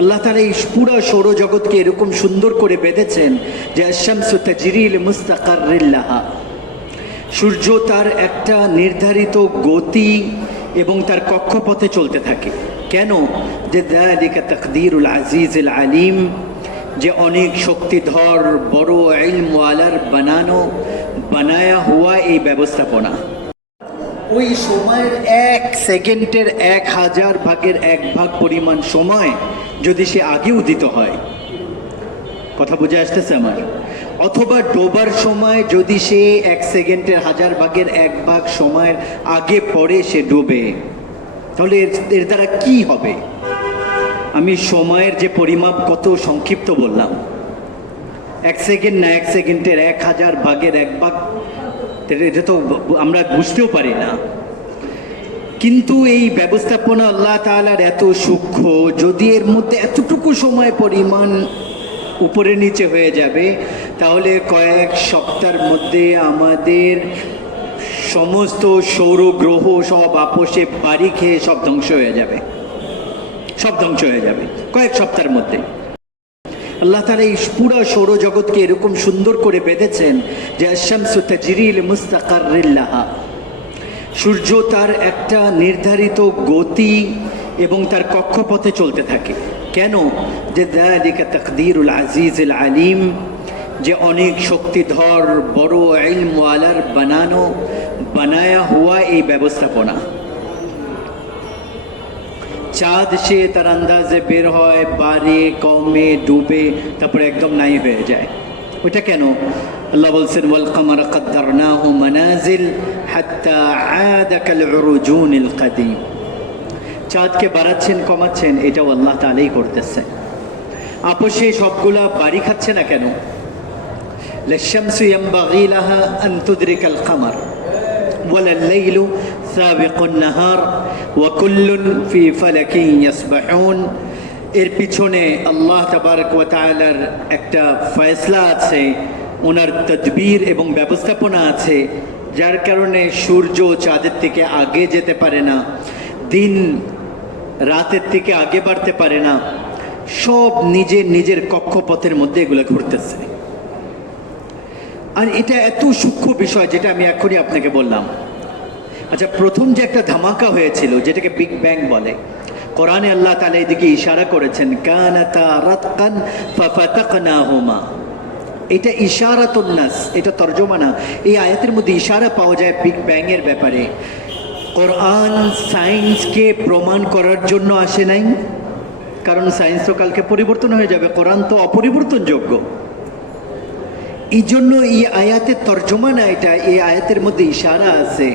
আল্লাহ তাআলা এই পুরো সৌরজগৎকে এরকম সুন্দর করে বেঁধেছেন যে আশ-শামসু তাজরি লিমুস্তাকাররিল লাহা, সূর্য তার একটা নির্ধারিত গতি এবং তার কক্ষপথে চলতে থাকে। কেন? যে যালিকা তাকদীরুল আজিজুল আলিম, যে অনেক শক্তিধর বড় ইলমওয়ালার বানায়া হুয়া এই ব্যবস্থাপনা। ওই সময়ের 1 সেকেন্ডের 1000 ভাগের 1 ভাগ পরিমাণ সময় যদি সে আগে উদিত হয়, কথা বুঝে আসতেছে আমার? অথবা ডোবার সময় যদি সে 1 সেকেন্ডের 1000 ভাগের 1 ভাগ সময়ের আগে পরে সে ডুবে, তাহলে এর দ্বারা কি হবে? আমি সময়ের যে পরিমাপ কত সংক্ষিপ্ত বললাম, 1 সেকেন্ড না 1 সেকেন্ডের 1000 ভাগের 1 ভাগ, এটা তো আমরা বুঝতেও পারি না। কিন্তু এই ব্যবস্থাপনা আল্লাহ তাআলার এত সূক্ষ্ম, যদি এর মধ্যে এতটুকু সময় পরিমাণ উপরে নিচে হয়ে যাবে, তাহলে কয়েক সপ্তাহের মধ্যে আমাদের সমস্ত সৌরগ্রহ সব আপোষে বাড়ি খেয়ে সব ধ্বংস হয়ে যাবে, সব ধ্বংস হয়ে যাবে কয়েক সপ্তাহের মধ্যে। আল্লাহ তাআলা এই পুরো সৌরজগৎকে এরকম সুন্দর করে বেঁধেছেন যে আশ-শামসু তাজরি লিমুস্তাকাররিল লাহা, সূর্য তার একটা নির্ধারিত গতি এবং তার কক্ষপথে চলতে থাকে। কেন? যে যালিকা তাকদীরুল আজিজুল আলিম, যে অনেক শক্তিধর বড় ইলমওয়ালার বানায়া হুয়া এই ব্যবস্থাপনা। চাঁদ সে তার আন্দাজে বের হয়, বাড়ে কমে ডুবে, তারপরে একদম নাই হয়ে যায়। ওইটা কেন? আল্লাহ বলছেন ওয়াল কামারা কাদ্দারনাহু মানাজিল হাত্তা আদা কাল উরুজুনিল কাদিম। চাঁদকে বাড়াচ্ছেন কমাচ্ছেন এটাও আল্লাহ তাআলাই করতেছে। আপোষে সবগুলা বাড়ি খাচ্ছে না কেন? লাশ-শামসু ইয়ানবাগি লাহা আন তুদরিকাল কামার ওয়ালাল লাইলু সাবিকুন নাহার ওয়া কুল্লুন ফি ফালাকিন ইয়াসবাহুন। এর পিছনে আল্লাহ তাবারক ওয়া তাআলার একটা ফয়সলা আছে, ওনার তদবির এবং ব্যবস্থাপনা আছে, যার কারণে সূর্য চাঁদের থেকে আগে যেতে পারে না, দিন রাতের থেকে আগে বাড়তে পারে না, সব নিজের নিজের কক্ষপথের মধ্যে এগুলো ঘুরতেছে। আর এটা এত সূক্ষ্ম বিষয় যেটা আমি এখনই আপনাকে বললাম। আচ্ছা, প্রথম যে একটা ধামাকা হয়েছিল যেটাকে বিগ ব্যাং বলে, কোরআনে আল্লাহ তাআলা এদিকে ইশারা করেছেন কানাতা রাতকান ফাফাতাকনাহুমা। এটা ইশারাতুন নাস, এটা তরজমা না। এই আয়াতের মধ্যে ইশারা পাওয়া যায় বিগ ব্যাং এর ব্যাপারে। কোরআন সায়েন্সকে প্রমাণ করার জন্য আসে নাই, কারণ সায়েন্স তো কালকে পরিবর্তন হয়ে যাবে, কোরআন তো অপরিবর্তনযোগ্য। এই জন্য এই আয়াতের তর্জমা না, এটা এই আয়াতের মধ্যে ইশারা আছে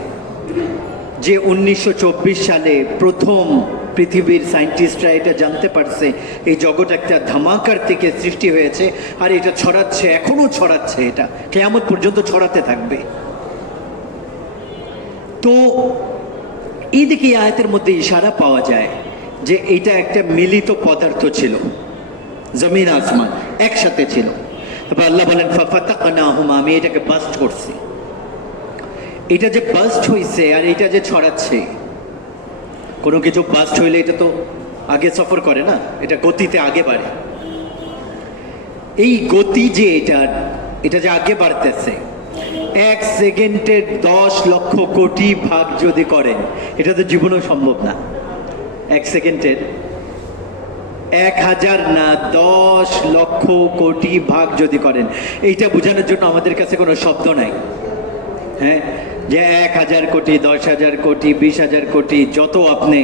যে 1924 সালে প্রথম পৃথিবীর সায়েন্টিস্টরা এটা জানতে পারছে এই জগৎ একটা ধামাকার থেকে সৃষ্টি হয়েছে, আর এটা ছড়াচ্ছে, এখনো ছড়াচ্ছে, এটা কিয়ামত পর্যন্ত ছড়াতে থাকবে। তো এইদিকে এই আয়াতের মধ্যে ইশারা পাওয়া যায় যে এটা একটা মিলিত পদার্থ ছিল, জমিন আসমান একসাথে ছিল। তবে আল্লাহ বলেন ফাফাতাকনাহুমা, আমি এটাকে বাস্ট করছি। এটা যে বাস্ট হইছে আর এটা যে ছড়াচ্ছে, কোনো কিছু বাস্ট হইলে এটা তো আগে সফর করে না, এটা গতিতে আগে বাড়ে। এই গতি যে এটা যে আগে বাড়তেছে, 1 সেকেন্ডের 10 লক্ষ কোটি ভাগ যদি করেন, এটা তো জীবনেও সম্ভব না। 1 সেকেন্ডের 1000 না 10 লক্ষ কোটি ভাগ যদি করেন, এইটা বোঝানোর জন্য আমাদের কাছে কোনো শব্দ নাই। হ্যাঁ, যে 1000 কোটি 10,000 কোটি 20,000 কোটি যত আপনি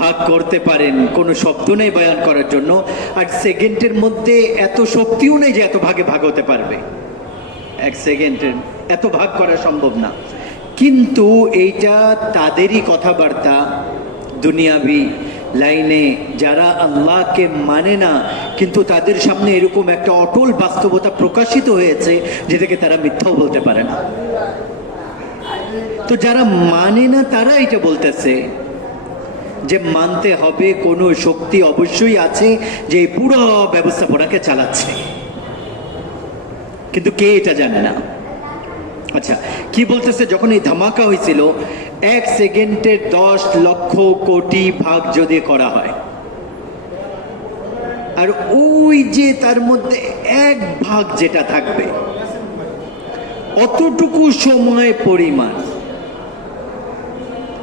ভাগ করতে পারেন, কোনো শব্দ নেই বয়ান করার জন্য। আর সেকেন্ডের মধ্যে এত শক্তিও নেই যে এত ভাগে ভাগ হতে পারবে। 1 সেকেন্ডের এত ভাগ করা সম্ভব না। কিন্তু এইটা তাদেরই কথাবার্তা, দুনিয়াবি লাইনে যারা আল্লাহকে মানে না, কিন্তু তাদের সামনে এরকম একটা অটল বাস্তবতা প্রকাশিত হয়েছে যেটাকে তারা মিথ্যাও বলতে পারে না। তো যারা মানে না তারা এটা বলতেছে যে মানতে হবে, কোনো শক্তি অবশ্যই আছে যে এই পুরো ব্যবস্থাপনাকে চালাচ্ছে, কিন্তু কে এটা জানে না। আচ্ছা, কি বলতেছে? যখন এই ধামাকা হয়েছিল, 1 সেকেন্ডের 10 লক্ষ কোটি ভাগ যদি করা হয়, আর ওই যে তার মধ্যে এক ভাগ যেটা থাকবে, অতটুকু সময় পরিমাণ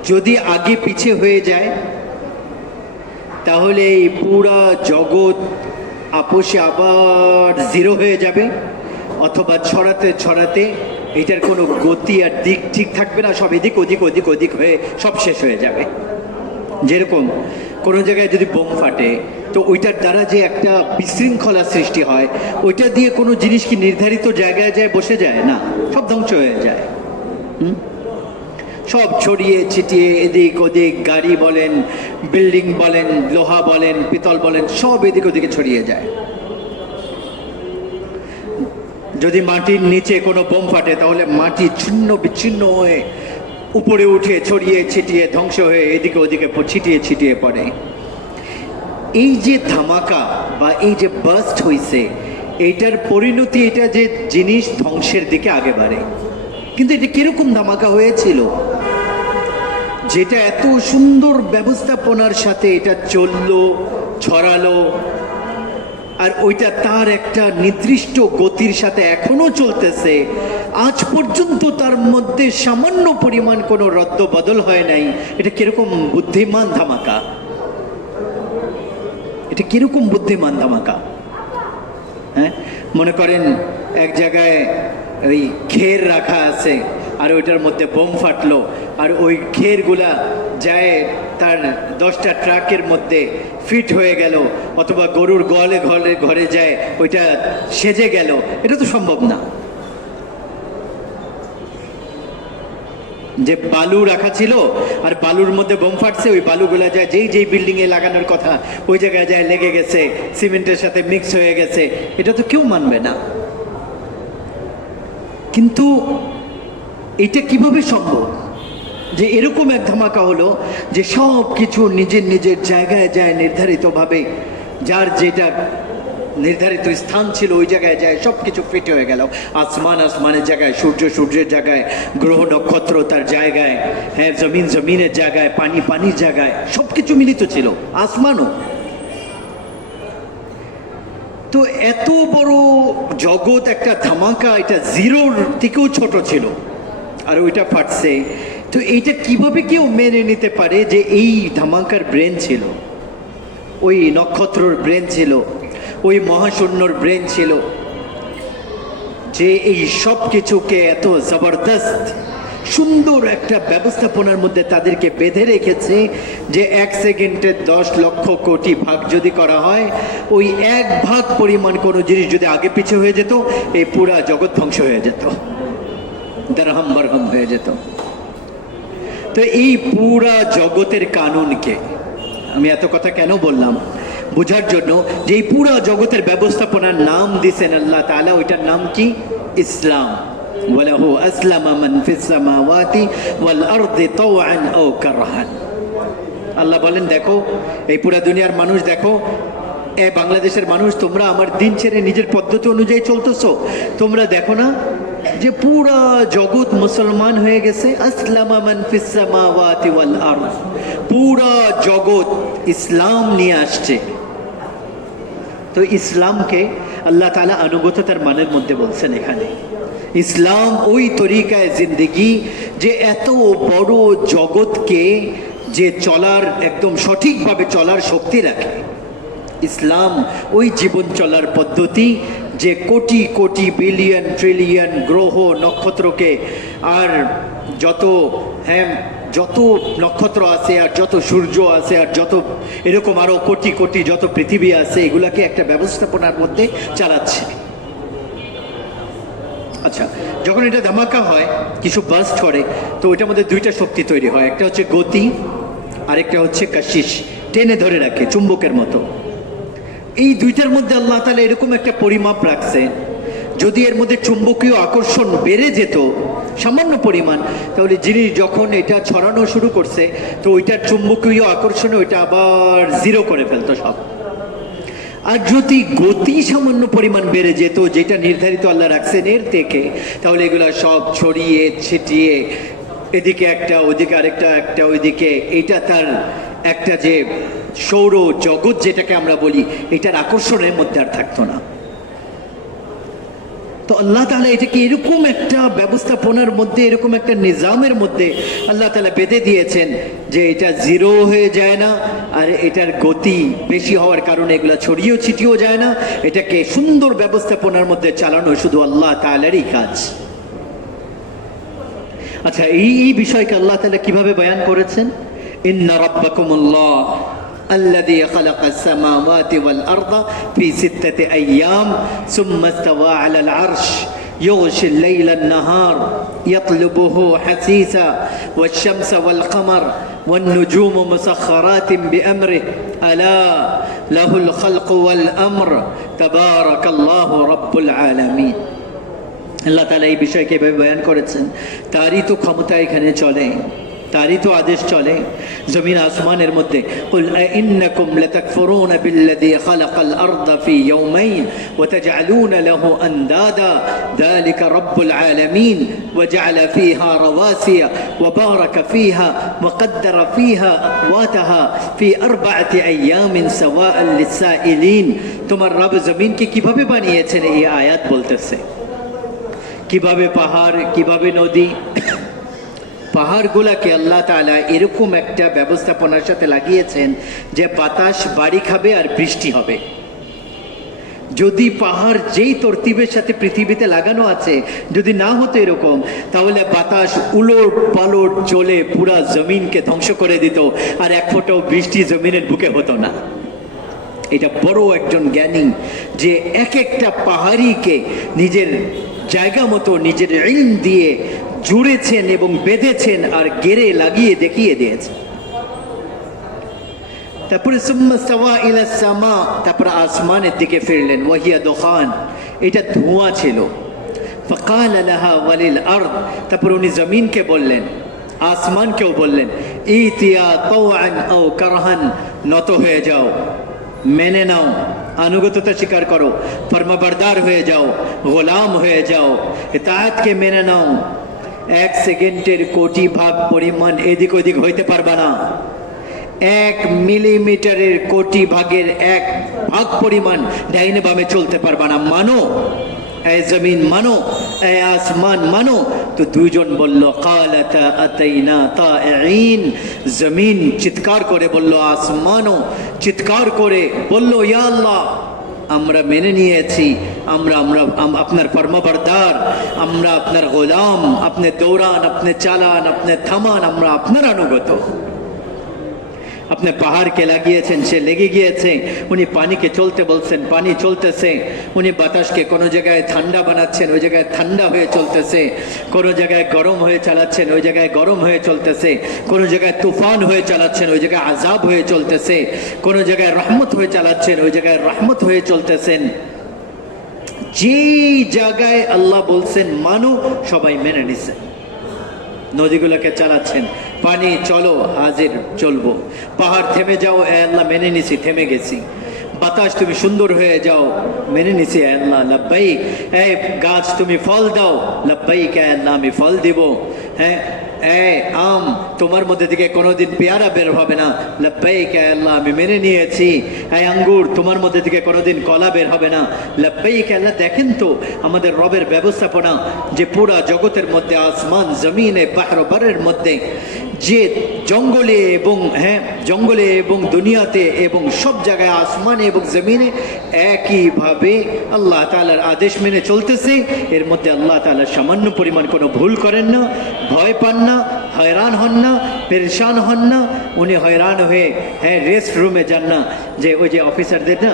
যদি আগে পিছে হয়ে যায়, তাহলে এই পুরা জগৎ আপোষে আবার জিরো হয়ে যাবে, অথবা ছড়াতে ছড়াতে এটার কোনো গতি আর দিক ঠিক থাকবে না, সব এদিক ওদিক ওদিক ওদিক হয়ে সব শেষ হয়ে যাবে। যেরকম কোনো জায়গায় যদি বোম ফাটে, তো ওইটার দ্বারা যে একটা বিশৃঙ্খলা সৃষ্টি হয়, ওইটা দিয়ে কোনো জিনিস কি নির্ধারিত জায়গায় যায় বসে যায় না, সব ধ্বংস হয়ে যায়। সব ছড়িয়ে ছিটিয়ে এদিক ওদিক, গাড়ি বলেন, বিল্ডিং বলেন, লোহা বলেন, পিতল বলেন, সব এদিক ওদিকে ছড়িয়ে যায়। যদি মাটির নিচে কোনো বোম ফাটে, তাহলে মাটি ছিন্ন বিচ্ছিন্ন হয়ে উপরে উঠে ছড়িয়ে ছিটিয়ে ধ্বংস হয়ে এদিকে ওদিকে ছিটিয়ে ছিটিয়ে পড়ে। এই যে ধামাকা বা এই যে বাস্ট হয়েছে, এইটার পরিণতি এটা যে জিনিস ধ্বংসের দিকে আগে বাড়ে। কিন্তু এটা কিরকম ধামাকা হয়েছিল, যেটা এত সুন্দর ব্যবস্থাপনার সাথে এটা চললো, ছড়ালো, আর ওইটা তার একটা নির্দিষ্ট গতির সাথে এখনো চলতেছে, আজ পর্যন্ত তার মধ্যে সামান্য পরিমাণ কোনো রদ্দ বদল হয় নাই। এটা কিরকম বুদ্ধিমান ধামাকা, এটা কিরকম বুদ্ধিমান ধামাকা। হ্যাঁ, মনে করেন এক জায়গায় ওই খের রাখা আছে, আর ওইটার মধ্যে বোম ফাটলো, আর ওই খেরগুলা যায় তার 10টা ট্রাকের মধ্যে ফিট হয়ে গেল, অথবা গরুর গোয়ালে ঘরে ঘরে যায় ওইটা সেজে গেল। এটা তো সম্ভব না। যে বালু রাখা ছিল, আর বালুর মধ্যে বোম ফাটছে, ওই বালুগুলা যায় যেই যেই বিল্ডিংয়ে লাগানোর কথা ওই জায়গায় যায় লেগে গেছে, সিমেন্টের সাথে মিক্স হয়ে গেছে। এটা তো কেউ মানবে না। কিন্তু এটা কিভাবে সম্ভব যে এরকম এক ধামাকা হলো, যে সব কিছু নিজের নিজের জায়গায় যায় নির্ধারিতভাবে, যার যেটা নির্ধারিত স্থান ছিল ওই জায়গায় যায় সব কিছু ফিট হয়ে গেল। আসমান আসমানের জায়গায়, সূর্য সূর্যের জায়গায়, গ্রহ নক্ষত্র তার জায়গায়, হ্যাঁ, জমিন জমিনের জায়গায়, পানি পানির জায়গায়, সব কিছু মিলিত ছিল, আসমানও। তো এত বড় জগৎ একটা ধামাকা, এটা জিরোর থেকেও ছোট ছিল, আর ওইটা ফাটছে। তো এইটা কিভাবে কেউ মেনে নিতে পারে যে এই ধামাকার ব্রেন ছিল, ওই নক্ষত্রর ব্রেন ছিল, ওই মহাশূন্যর ব্রেন ছিল, যে এই সব কিছুকে এত জবরদস্ত সুন্দর একটা ব্যবস্থাপনার মধ্যে তাদেরকে বেঁধে রেখেছে, যে 1 সেকেন্ডে 10 লক্ষ কোটি ভাগ যদি করা হয়, ওই 1 ভাগ পরিমাণ কোনো জিনিস যদি আগে পিছে হয়ে যেত, এই পুরা জগৎ ধ্বংস হয়ে যেত, দরহম বরহম হয়ে যেত। তো এই পুরা জগতের কানুনকে আমি এত কথা কেন বললাম, বোঝার জন্য যে এই পুরা জগতের ব্যবস্থাপনার নাম দিয়েছেন আল্লাহ তাআলা, ওইটার নাম কি? ইসলাম। ওয়ালাহু আসলামা মান ফিস সামাওয়াতি ওয়াল আরদি তাওআন আও কারহান। আল্লাহ বলেন, দেখো এই পুরা দুনিয়ার মানুষ, দেখো এ বাংলাদেশের মানুষ, তোমরা আমার দিন ছেড়ে নিজের পদ্ধতি অনুযায়ী চলতেছো। তোমরা দেখো না যে পুরা জগৎ মুসলমান হয়ে গেছে? আসলামা মান ফিস সামাওয়াতি ওয়াল আরদ, পুরা জগৎ ইসলাম নিয়ে আসছে। তো ইসলামকে আল্লাহ তাআলা আনুগত্যতার মানের মধ্যে বলছেন এখানে। ইসলাম ওই তরিকায় জিন্দেগি, যে এত বড় জগৎকে যে চলার, একদম সঠিকভাবে চলার শক্তি রাখে। ইসলাম ওই জীবন চলার পদ্ধতি, যে কোটি কোটি বিলিয়ন ট্রিলিয়ন গ্রহ নক্ষত্রকে, আর যত, হ্যাঁ, যত নক্ষত্র আছে, আর যত সূর্য আছে, আর যত এরকম আরো কোটি কোটি যত পৃথিবী আছে, এগুলাকে একটা ব্যবস্থাপনার মধ্যে চালাচ্ছে। আচ্ছা, যখন এটা ধামাকা হয়, কিছু বাস্ট করে, তো ওইটার মধ্যে 2টা শক্তি তৈরি হয়। একটা হচ্ছে গতি, আরেকটা হচ্ছে কাশিশ, টেনে ধরে রাখে চুম্বকের মতো। এই 2টার মধ্যে আল্লাহ তাআলা এরকম একটা পরিমাপ রাখছে, যদি এর মধ্যে চুম্বকীয় আকর্ষণ বেড়ে যেত সামান্য পরিমাণ, তাহলে জিনিস যখন এটা ছড়ানো শুরু করছে, তো ওইটার চুম্বকীয় আকর্ষণে ওইটা আবার জিরো করে ফেলতো সব। আর যদি গতি সামান্য পরিমাণ বেড়ে যেত, যেটা নির্ধারিত আল্লাহ রাখছেন এর থেকে, তাহলে এগুলা সব ছড়িয়ে ছিটিয়ে, এদিকে একটা, ওদিকে আরেকটা, একটা ওইদিকে, এটা তার একটা যে সৌর জগৎ যেটাকে আমরা বলি, এটার আকর্ষণের মধ্যে আর থাকতো না। তো আল্লাহ তাআলা এটাকে এরকম একটা ব্যবস্থাপনার মধ্যে, এরকম একটা নিজামের মধ্যে আল্লাহ তাআলা বেঁধে দিয়েছেন যে এটা জিরো হয়ে যায় না, আর এটার গতি বেশি হওয়ার কারণে এগুলো ছড়িয়েও ছিটিয়েও যায় না। এটাকে সুন্দর ব্যবস্থাপনার মধ্যে চালানো শুধু আল্লাহ তাআলারই কাজ। আচ্ছা, এই বিষয়কে আল্লাহ তাআলা কিভাবে বয়ান করেছেন? ইন্না রাব্বাকুমুল্লাহ الذي خلق السماوات والأرض في 6 أيام ثم استوى على العرش يغشي الليل النهار يطلبه حثيثا والشمس والقمر والنجوم مسخرات بأمره ألا له الخلق والأمر تبارك الله رب العالمين। আল্লাহ তাআলা এই বিষয়কে এভাবে বয়ান করেছেন, তারই তো ক্ষমতা এখানে চলে, তারই তো আদেশ চলে জমিন আসমানের মধ্যে। কুল আইন্নাকুম লাতাকফুরুনা বিল্লাযী খালাকাল আরদা ফি ইয়াওমাইন ওয়া তাজআলুনা লাহু আনদাদা যালিকা রাব্বুল আলামিন ওয়া জাআলা ফীহা রাওয়াসিয়া ওয়া বারাকা ফীহা ওয়া قدরা ফীহা আকওয়াতাহা ফি আরবাআতি আইয়ামিন সাওয়াআন লিসাইলিন। তোমার রব জমিনকে কিভাবে বানিয়েছেন এই আয়াত বলতেছে। কিভাবে পাহাড়, কিভাবে নদী, পাহাড়গুলাকে আল্লাহ তাআলা এরকম একটা ব্যবস্থাপনার সাথে লাগিয়েছেন যে বাতাস বাড়ি খাবে আর বৃষ্টি হবে। যদি পাহাড় যেই তরতিবের সাথে পৃথিবীতে লাগানো আছে যদি না হতো এরকম, তাহলে বাতাস উলট পালট চলে পুরা জমিনকে ধ্বংস করে দিত, আর এক ফোঁটাও বৃষ্টি জমিনের বুকে হতো না। এটা বড় একজন জ্ঞানী যে এক একটা পাহাড়িকে নিজের জায়গা মতো নিজের ইলম দিয়ে জুড়েছেন এবং বেঁধেছেন আর গেরে লাগিয়ে দেখিয়ে দিয়েছেন। তারপরে সুম্মা ইস্তাওয়া ইলাস সামা, তারপরে আসমানের দিকে ফিরলেন। ওয়াহিয়া দুখান, এটা ধোঁয়া ছিল। ফাকালা লাহা ওয়ালিল আরদ, তারপরে উনি জমিনকে বললেন, আসমানকেও বললেন, ইতিয়া তাওআন আও কারহান, নত হয়ে যাও, মেনে নাও, আনুগত্যতা স্বীকার করো, ফরমাবরদার হয়ে যাও, গোলাম হয়ে যাও, ইতাআতকে মেনে নাও। 1 সেকেন্ডের কোটি ভাগ পরিমাণ এদিক ওদিক হইতে পারবা না। 1 মিলিমিটারের কোটি ভাগের 1 ভাগ পরিমাণ ডাইনে বামে চলতে পারবা না। মানো এ জমিন, মানো এ আসমান, মানো। তো দুইজন বলল কালাতা আতাইনা তাঈন। জমিন চিৎকার করে বলল, আসমানও চিৎকার করে বলল, ইয়া আল্লাহ, আমরা মেনে নিয়েছি, আমরা আপনার ফরমাবরদার, আমরা আপনার গোলাম, আপনি দৌড়ান, আপনি চালান, আপনি থামান, আমরা আপনার অনুগত। আপনি পাহাড়কে লাগিয়েছেন, সে লেগে গিয়েছে। উনি পানিকে চলতে বলছেন, পানি চলতেছে। উনি বাতাসকে কোনো জায়গায় ঠান্ডা বানাচ্ছেন, ওই জায়গায় ঠান্ডা হয়ে চলতেছে। কোনো জায়গায় গরম হয়ে চালাচ্ছেন, ওই জায়গায় গরম হয়ে চলতেছে। কোনো জায়গায় তুফান হয়ে চালাচ্ছেন, ওই জায়গায় আযাব হয়ে চলতেছে। কোনো জায়গায় রহমত হয়ে চালাচ্ছেন, ওই জায়গায় রহমত হয়ে চলতেছেন। যেই জায়গায় আল্লাহ বলছেন মানো, সবাই মেনে নিছে। নদীগুলোকে চালাচ্ছেন, পানি চলো, হাজির চলবো। পাহাড় থেমে যাও, এ আল্লাহ মেনে নিছি, থেমে গেছি। বাতাস তুমি সুন্দর হয়ে যাও, মেনে নিছি, এ আল্লাহ লাব্বাইক। এই গাছ তুমি ফল দাও, লাব্বাইক, এ আল্লাহ আমি ফল দিব। হ্যাঁ, এ আম, তোমার মধ্যে থেকে কোনোদিন পেয়ারা বের হবে না, লাব্বাইক, এ আল্লাহ আমি মেনে নিয়েছি। এই আঙ্গুর, তোমার মধ্যে থেকে কোনোদিন কলা বের হবে না, লাব্বাইক। আল্লাহ দেখেন তো আমাদের রবের ব্যবস্থাপনা, যে পুরা জগতের মধ্যে, আসমান জমিনে বাহর বারের মধ্যে, যে জঙ্গলে এবং জঙ্গলে এবং দুনিয়াতে এবং সব জায়গায় আসমানে এবং জমিনে একইভাবে আল্লাহ তাআলার আদেশ মেনে চলতেছে। এর মধ্যে আল্লাহ তাআলা সামান্য পরিমাণ কোনো ভুল করেন না, ভয় পান না, হয়রান হন না, পেরেশান হন না। উনি হয়রান হয়ে রেস্ট রুমে যান না। যে ওই যে অফিসারদের না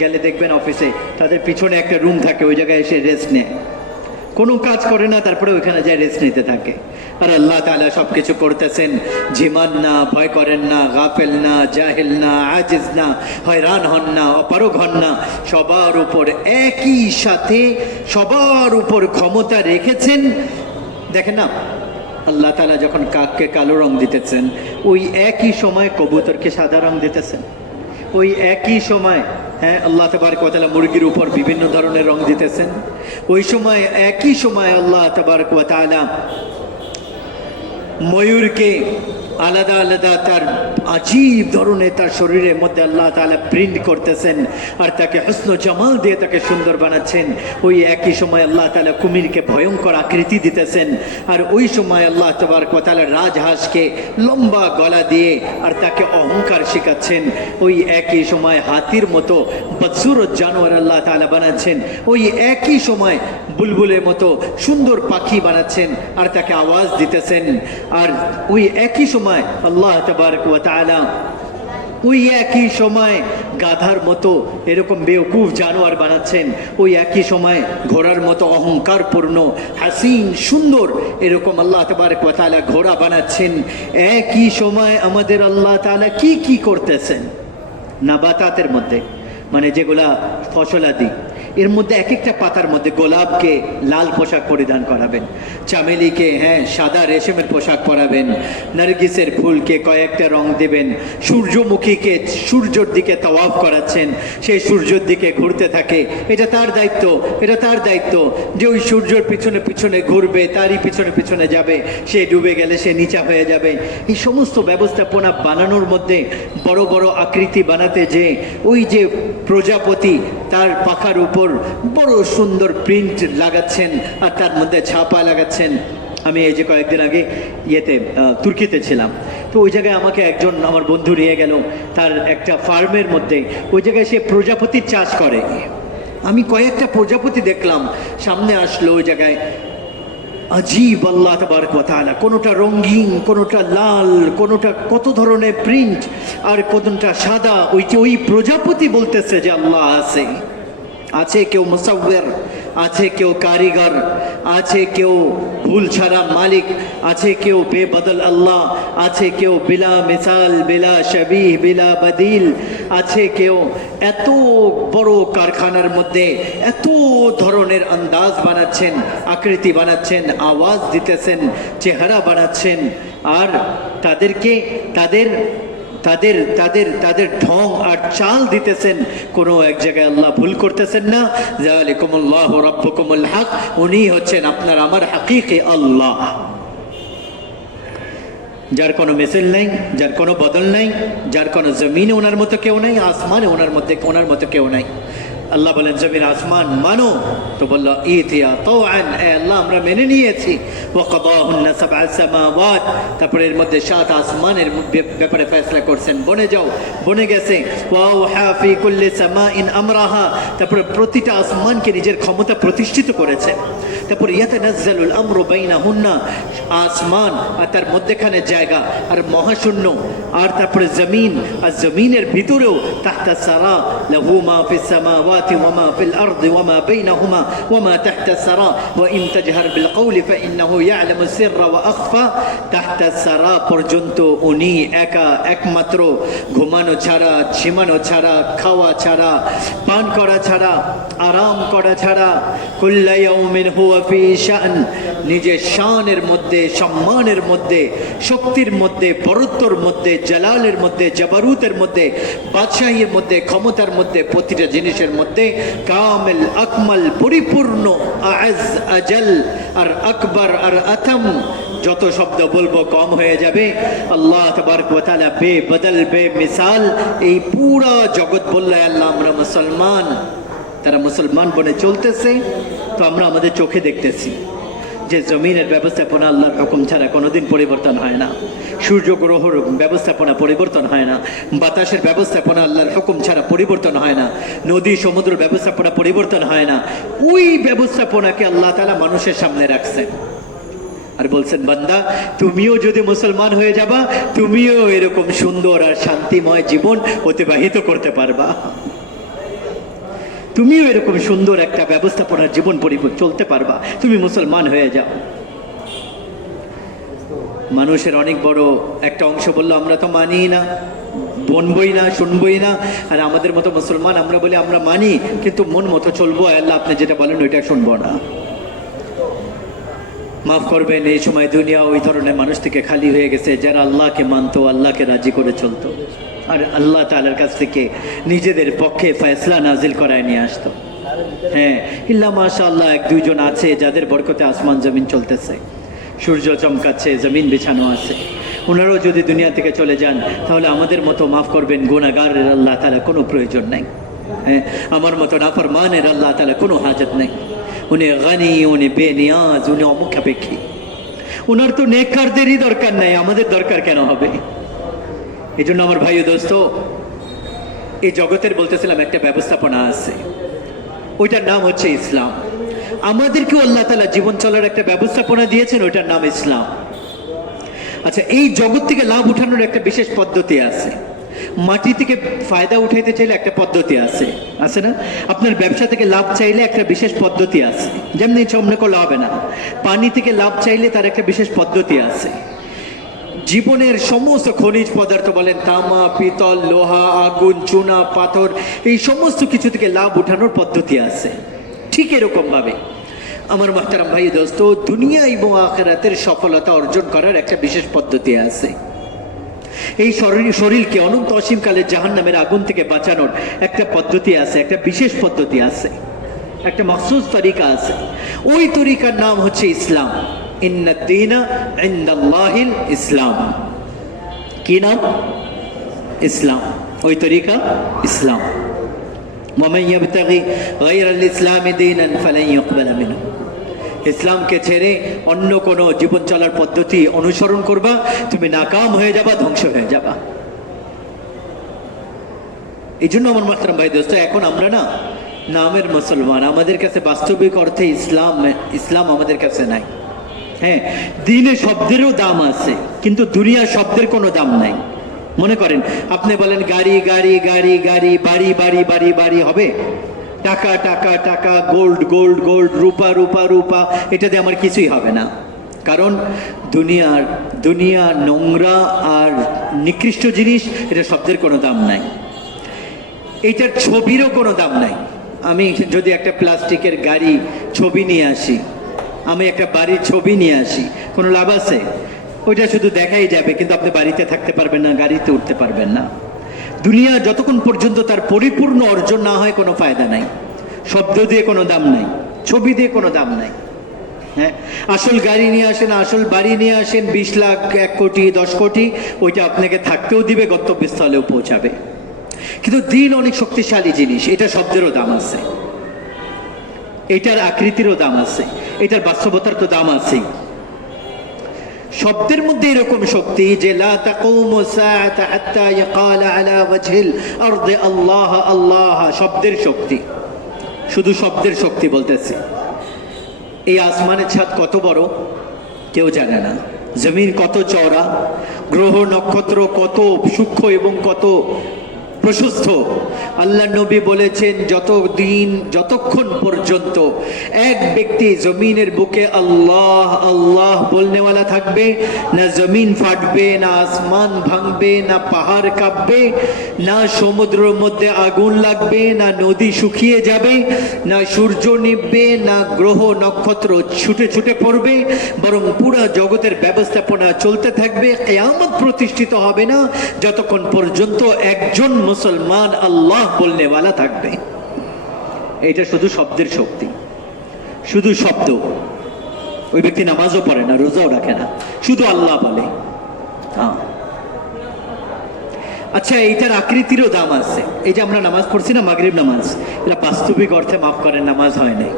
গেলে দেখবেন অফিসে তাদের পিছনে একটা রুম থাকে, ওই জায়গায় এসে রেস্ট নেয়, কোনো কাজ করে না, তারপরে ওইখানে যায় রেস্ট নিতে থাকে। আর আল্লাহ তাআলা সব কিছু করতেছেন, ঝিমান না, ভয় করেন না, গাফেল না, জাহিল না, আজিজ না, হয়রান হন না, অপারগ হন না। সবার উপর একই সাথে সবার উপর ক্ষমতা রেখেছেন। দেখেন না, আল্লাহ তাআলা যখন কাককে কালো রং দিতেছেন, ওই একই সময় কবুতরকে সাদা রং দিতেছেন। ওই একই সময় আল্লাহ তাবারক ওয়া তাআলা মুরগির উপর বিভিন্ন ধরনের রং দিতেছেন। ওই সময় একই সময় আল্লাহ তাবারক ওয়া তাআলা ময়ূরকে আলাদা আলাদা তার আজীব ধরনের তার শরীরের মধ্যে আল্লাহ তাআলা প্রিন্ট করতেছেন আর তাকে হুসন জামাল দিয়ে তাকে সুন্দর বানাচ্ছেন। ওই একই সময় আল্লাহ তাআলা কুমিরকে ভয়ঙ্কর আকৃতি দিতেছেন, আর ওই সময় আল্লাহ তাবারক ওয়া তাআলা রাজহাঁসকে লম্বা গলা দিয়ে আর তাকে অহংকার শেখাচ্ছেন। ওই একই সময় হাতির মতো বদসুরত জানোয়ার আল্লাহ তাআলা বানাচ্ছেন। ওই একই সময় বুলবুলের মতো সুন্দর পাখি বানাচ্ছেন আর তাকে আওয়াজ দিতেছেন। আর ওই একই সময় আল্লাহ তাবারক ওয়া তাআলা ওই একই সময় গাধার মতো এরকম বেওকুফ জানোয়ার বানাচ্ছেন। ওই একই সময় ঘোড়ার মতো অহংকারপূর্ণ হাসিন সুন্দর এরকম আল্লাহ তাবারক ওয়া তাআলা ঘোড়া বানাচ্ছেন। একই সময় আমাদের আল্লাহ তাআলা কি কি করতেছেন নাবাতাতের মধ্যে, মানে যেগুলা ফসলাদি, এর মধ্যে এক একটা পাতার মধ্যে গোলাপকে লাল পোশাক পরিধান করাবেন, চামেলিকে সাদা রেশমের পোশাক পরাবেন, নার্গিসের ফুলকে কয়েকটা রং দেবেন, সূর্যমুখীকে সূর্যের দিকে তাওয়াফ করাচ্ছেন, সেই সূর্যের দিকে ঘুরতে থাকে। এটা তার দায়িত্ব, এটা তার দায়িত্ব যে ওই সূর্যের পিছনে পিছনে ঘুরবে, তারই পিছনে পিছনে যাবে, সে ডুবে গেলে সে নিচা হয়ে যাবে। এই সমস্ত ব্যবস্থাপনা বানানোর মধ্যে বড় বড় আকৃতি বানাতে যে ওই যে প্রজাপতি তার পাখার উপর বড় সুন্দর প্রিন্ট লাগাচ্ছেন আর তার মধ্যে ছাপা লাগাচ্ছেন। আমি এই যে কয়েকদিন আগে তুর্কিতে ছিলাম, তো ওই জায়গায় আমাকে একজন আমার বন্ধু নিয়ে গেল তার একটা ফার্মের মধ্যে। ওই জায়গায় সে প্রজাপতির চাষ করে। আমি কয়েকটা প্রজাপতি দেখলাম, সামনে আসলো ওই জায়গায় আজীব আল্লাহ তাবারক ওয়া তাআলা, কোনোটা রঙিন, কোনোটা লাল, কোনোটা কত ধরনের প্রিন্ট, আর কোনোটা সাদা। ওই প্রজাপতি বলতেছে যে আল্লাহ আছে। আছে কেউ মুসাওয়ির, আছে কেউ কারিগর, আছে কেউ ভুল ছাড়া মালিক, আছে কেউ বেবদল আল্লাহ, আছে কেউ বিলা মিসাল, বিলা শাবিহ, বিলা বদিল, আছে কেউ এত বড় কারখানার মধ্যে এত ধরনের আন্দাজ বানাচ্ছেন, আকৃতি বানাচ্ছেন, আওয়াজ দিতেছেন, চেহারা বানাচ্ছেন, আর তাদেরকে তাদের তাদের তাদের তাদের ঢং আর চাল দিতেছেন। কোনো এক জায়গায় আল্লাহ ভুল করতেছেন না। যালিকুমুল্লাহু রাব্বুকুমুল হক, উনি হচ্ছেন আপনার আমার হাকিকি আল্লাহ, যার কোনো মিসল নাই, যার কোনো বদল নাই, যার কোনো জমিনে ওনার মতো কেউ নাই, আসমানে ওনার মতো কেউ নাই। আল্লাহ বলেন জমিন আসমান মানো, তো বলল ইতিয়া তাওআন, এ আল্লাহ আমরা মেনে নিয়েছি। ওয়াকাদাহুন্না সাবআ সামাওয়াত, তারপরে এর মধ্যে 7 আসমানের ব্যাপারে ফয়সালা করছেন, বনে যাও, বনে গেছে। ওয়াউহা ফি কুল্লি সামাইন আমরাহা, তারপরে প্রতিটা আসমানকে নিজের ক্ষমতা প্রতিষ্ঠিত করেছেন। তারপর ইয়াতানাজ্জালুল আমরু বাইনাহুন্না, আসমান আর তার মধ্যেখানে জায়গা আর মহাশূন্য, আর তারপরে জমিন, আর জমিনের ভিতরেও তাহতা সারা লাহু মা ফিস সামাওয়াতি ওয়া মা ফিল আরদি ওয়া মা বাইনাহুমা ওয়া মা তাহতা সারা ওয়া ইন তাজহার বিল কওলি ফাইন্নাহু ইয়ালামু সিররা ওয়া আখফা। তাহতা সারা পর্যন্ত উনি একা, একমাত্র, ঘুমানো ছাড়া, ঝিমানো ছাড়া, খাওয়া ছাড়া, পান করা ছাড়া, আরাম করা ছাড়া, কুল্লা ইয়াউমিন হুয়া ফি শান, নিজের শানের মধ্যে, সম্মানের মধ্যে, শক্তির মধ্যে, বরত্বর মধ্যে, জালালের মধ্যে, জাবারুতের মধ্যে, বাদশাহীর মধ্যে, ক্ষমতার মধ্যে, প্রতিটা জিনিসের মধ্যে কামিল, আকমাল, পরিপূর্ণ, আজ, আজল আর আকবর আর আতম, যত শব্দ বলবো কম হয়ে যাবে। আল্লাহ তাবারক ওয়া তাআলা বেবদল, বেমিসাল, এই পুরা জগৎ বললে আল্লাহ আমরা মুসলমান, তারা মুসলমান বনে চলতেছে। তো আমরা আমাদের চোখে দেখতেছি যে জমিনের ব্যবস্থাপনা আল্লাহর হুকুম ছাড়া কোনোদিন পরিবর্তন হয় না, সূর্য গ্রহর ব্যবস্থাপনা পরিবর্তন হয় না, বাতাসের ব্যবস্থাপনা আল্লাহর হুকুম ছাড়া পরিবর্তন হয় না, নদী সমুদ্র ব্যবস্থাপনা পরিবর্তন হয় না। ওই ব্যবস্থাপনাকে আল্লাহ তাআলা মানুষের সামনে রাখছেন আর বলছেন, বান্দা তুমিও যদি মুসলমান হয়ে যাবা, তুমিও এরকম সুন্দর আর শান্তিময় জীবন অতিবাহিত করতে পারবা, তুমিও এরকম সুন্দর একটা ব্যবস্থাপনার জীবন চলতে পারবা, তুমি মুসলমান হয়ে যাও। মানুষের অনেক বড় একটা অংশ বললো আমরা তো মানি না, বনবই না, শুনবই না। আর আমাদের মতো মুসলমান আমরা বলি আমরা মানি, কিন্তু মন মতো চলবো, আল্লাহ আপনি যেটা বলেন ওইটা শুনবো না। মাফ করবেন, এই সময় দুনিয়া ওই ধরনের মানুষ থেকে খালি হয়ে গেছে যারা আল্লাহকে মানতো, আল্লাহকে রাজি করে চলতো, আর আল্লাহ তাআলার কাছ থেকে নিজেদের পক্ষে ফয়সালা নাজিল করায় নিয়ে আসতো। ইল্লা মাশাআল্লাহ 1-2 জন আছে যাদের বরকতে আসমান জমিন চলতেছে, সূর্য চমকাচ্ছে, জমিন বিছানো আছে। ওনারাও যদি দুনিয়া থেকে চলে যান তাহলে আমাদের মতো মাফ করবেন গুনাহগারের আল্লাহ তাআলা কোনো প্রয়োজন নাই। হ্যাঁ, আমার মতো নাফরমানের আল্লাহ তাআলা কোনো হাজত নেই। উনি গানি, উনি বেনিয়াজ, উনি অমুখাপেক্ষী। ওনার তো নেককারদেরই দরকার নাই, আমাদের দরকার কেন হবে? এই জন্য আমার ভাই ও দোস্ত, এই জগতের বলতেছিলাম একটা ব্যবস্থাপনা আছে, ওইটার নাম হচ্ছে ইসলাম। আমাদেরকেও আল্লাহ তাআলা জীবন চলার একটা ব্যবস্থাপনা দিয়েছেন, ওইটার নাম ইসলাম। আচ্ছা, এই জগৎ থেকে লাভ উঠানোর একটা বিশেষ পদ্ধতি আছে। মাটি থেকে ফায়দা উঠাইতে চাইলে একটা পদ্ধতি আছে, আছে না? আপনার ব্যবসা থেকে লাভ চাইলে একটা বিশেষ পদ্ধতি আছে, যেমনি মনে করলে হবে না। পানি থেকে লাভ চাইলে তার একটা বিশেষ পদ্ধতি আছে। জীবনের সমস্ত খনিজ পদার্থ বলেন, তামা, পিতল, লোহা, আগুন, চুনা, পাথর, এই সমস্ত কিছু থেকে লাভ উঠানোর পদ্ধতি আছে। ঠিক এরকম ভাবে আমার মুহতারাম ভাই দোস্ত, দুনিয়া এবং আখিরাতের সফলতা অর্জন করার একটা বিশেষ পদ্ধতি আছে। এই শরীরকে অনন্ত অসীমকালে জাহান্নামের আগুন থেকে বাঁচানোর একটা পদ্ধতি আছে, একটা বিশেষ পদ্ধতি আছে, একটা মখসুস তরিকা আছে। ওই তরিকার নাম হচ্ছে ইসলাম। ইন্নাদ দীনা ইনদাল্লাহিল ইসলাম। কি নাম? ইসলাম। ওই তরিকা ইসলাম। ওয়ামান ইয়াবতাগি গায়রাল ইসলামি দীনান ফালান ইউকবালা মিনহু। ইসলামকে ছেড়ে অন্য কোনো জীবন চলার পদ্ধতি অনুসরণ করবা, তুমি নাকাম হয়ে যাবা, ধ্বংস হয়ে যাবা। এই জন্য আমার মুহতারাম ভাই দোস্ত, এখন আমরা না নামের মুসলমান, আমাদের কাছে বাস্তবিক অর্থে ইসলাম আমাদের কাছে নাই। হ্যাঁ, দ্বীনে শব্দেরও দাম আছে, কিন্তু দুনিয়া শব্দের কোনো দাম নাই। মনে করেন আপনি বলেন গাড়ি গাড়ি গাড়ি গাড়ি, বাড়ি বাড়ি বাড়ি বাড়ি হবে, টাকা টাকা টাকা, গোল্ড গোল্ড গোল্ড, রূপা রূপা রূপা, এটা দিয়ে আমার কিছুই হবে না। কারণ দুনিয়া নোংরা আর নিকৃষ্ট জিনিস, এটা শব্দের কোনো দাম নাই, এইটার ছবিরও কোনো দাম নাই। আমি যদি একটা প্লাস্টিকের গাড়ি ছবি নিয়ে আসি, আমি একটা বাড়ির ছবি নিয়ে আসি, কোনো লাভ আছে? ওইটা শুধু দেখাই যাবে, কিন্তু আপনি বাড়িতে থাকতে পারবেন না, গাড়িতে উঠতে পারবেন না। দুনিয়া যতক্ষণ পর্যন্ত তার পরিপূর্ণ অর্জন না হয়, কোনো ফায়দা নাই। শব্দ দিয়ে কোনো দাম নাই, ছবি দিয়ে কোনো দাম নাই। হ্যাঁ, আসল গাড়ি নিয়ে আসেন, আসল বাড়ি নিয়ে আসেন, 20 লাখ, 1 কোটি, 10 কোটি, ওইটা আপনাকে থাকতেও দিবে, গন্তব্যস্থলেও পৌঁছাবে। কিন্তু দিন অনেক শক্তিশালী জিনিস, এটা শব্দেরও দাম আছে, এটার আকৃতিরও দাম আছে, এটার বাস্তবতার তো দাম আছে। শব্দের মধ্যে এরকম শক্তি যে লা তাকুমু সাআতা হাত্তা ইয়াকালা আলা ওয়াজহিল আরদি আল্লাহ আল্লাহ, শব্দের শক্তি, শুধু শব্দের শক্তি বলতেছে। এই আসমানের ছাদ কত বড় কেউ জানে না, জমিন কত চওড়া, গ্রহ নক্ষত্র কত সূক্ষ্ম এবং কত প্রশস্ত। আল্লাহ নবী বলেছেন, যতক্ষণ পর্যন্ত এক ব্যক্তি জমিনের বুকে আল্লাহ আল্লাহ বলনেওয়ালা থাকবে, না জমিন ফাটবে, না আসমান ভাঙবে, না পাহাড় কাঁপবে, না সমুদ্রের মধ্যে আগুন লাগবে, না নদী শুকিয়ে যাবে, না সূর্য নিভবে, না গ্রহ নক্ষত্র ছুটে ছুটে পড়বে, বরং পুরো জগতের ব্যবস্থাপনা চলতে থাকবে, কিয়ামত প্রতিষ্ঠিত হবে না যতক্ষণ পর্যন্ত একজন মুসলমান আল্লাহ বলনেওয়ালা থাকবে। এটা শুধু শব্দের শক্তি, শুধু শব্দ। ওই ব্যক্তি নামাজও পড়ে না, রোজাও রাখে না, শুধু আল্লাহ বলে। আচ্ছা, এইটার আকৃতিরও দাম আছে। এই যে আমরা নামাজ পড়ছি না, মাগরিব নামাজ, এটা বাস্তবিক অর্থে মাফ করেন নামাজ হয় নাই।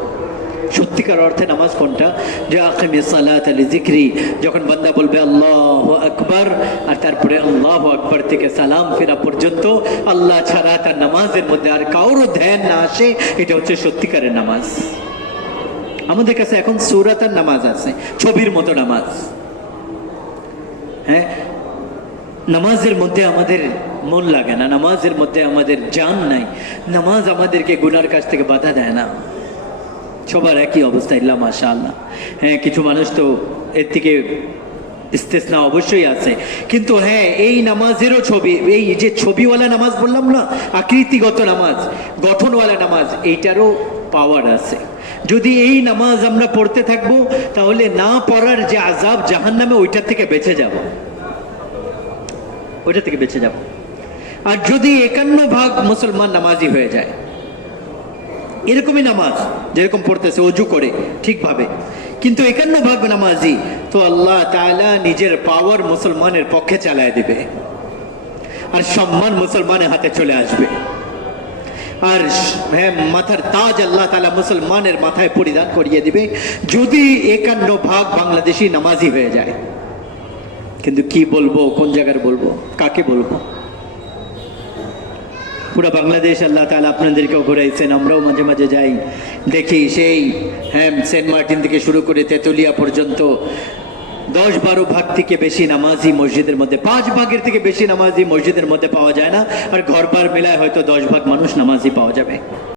সত্যিকার অর্থে নামাজ কোনটা? যে আকিমিস সালাতা লিযিকরি, যখন বান্দা বলবে আল্লাহু আকবার, আর তারপরে আল্লাহু আকবার থেকে সালাম ফেরা পর্যন্ত আল্লাহ ছাড়া তার নামাজের মধ্যে আর কারোর ধ্যান না আসে, এটা হচ্ছে সত্যিকারের নামাজ। আমাদের কাছে এখন সূরাতার নামাজ আছে, ছবির মতো নামাজ। হ্যাঁ, নামাজের মধ্যে আমাদের মন লাগে না, নামাজের মধ্যে আমাদের জান নাই। নামাজ আমাদেরকে গুনার কাছ থেকে বাধা দেয় না। সবার একই অবস্থা, ইল্লা মাশাআল্লাহ। হ্যাঁ, কিছু মানুষ তো এর থেকে ইস্তেসনা অবশ্যই আছে, কিন্তু হ্যাঁ, এই নামাজেরও ছবি, এই যে ছবিওয়ালা নামাজ বললাম না, আকৃতিগত নামাজ, গঠনওয়ালা নামাজ, এইটারও পাওয়ার আছে। যদি এই নামাজ আমরা পড়তে থাকবো, তাহলে না পড়ার যে আযাব জাহান্নামে, ওইটার থেকে বেঁচে যাব, ওইটা থেকে বেঁচে যাব। আর যদি 51% মুসলমান নামাজি হয়ে যায়, এরকমই নামাজ যেরকম পড়তেছে অজু করে ঠিকভাবে, কিন্তু 51% নামাজি তো আল্লাহ তাআলা নিজের পাওয়ার মুসলমানের পক্ষে চালায় দিবে, আর সম্মান মুসলমানের হাতে চলে আসবে। আর হ্যাঁ, মাথার তাজ আল্লাহ তাআলা মুসলমানের মাথায় পরিধান করিয়ে দিবে যদি 51% বাংলাদেশি নামাজি হয়ে যায়। কিন্তু কি বলবো, কোন জায়গার বলবো, কাকে বলবো? পুরো বাংলাদেশ আল্লাহ তাআলা আপনাদেরকেও ঘুরাইছেন, আমরাও মাঝে মাঝে যাই, দেখি সেই হ্যাঁ সেন্ট মার্টিন থেকে শুরু করে তেতুলিয়া পর্যন্ত 10-12 ভাগ থেকে বেশি নামাজি মসজিদের মধ্যে, 5 ভাগের থেকে বেশি নামাজি মসজিদের মধ্যে পাওয়া যায় না, আর ঘরবার মেলায় হয়তো 10 ভাগ মানুষ নামাজি পাওয়া যাবে।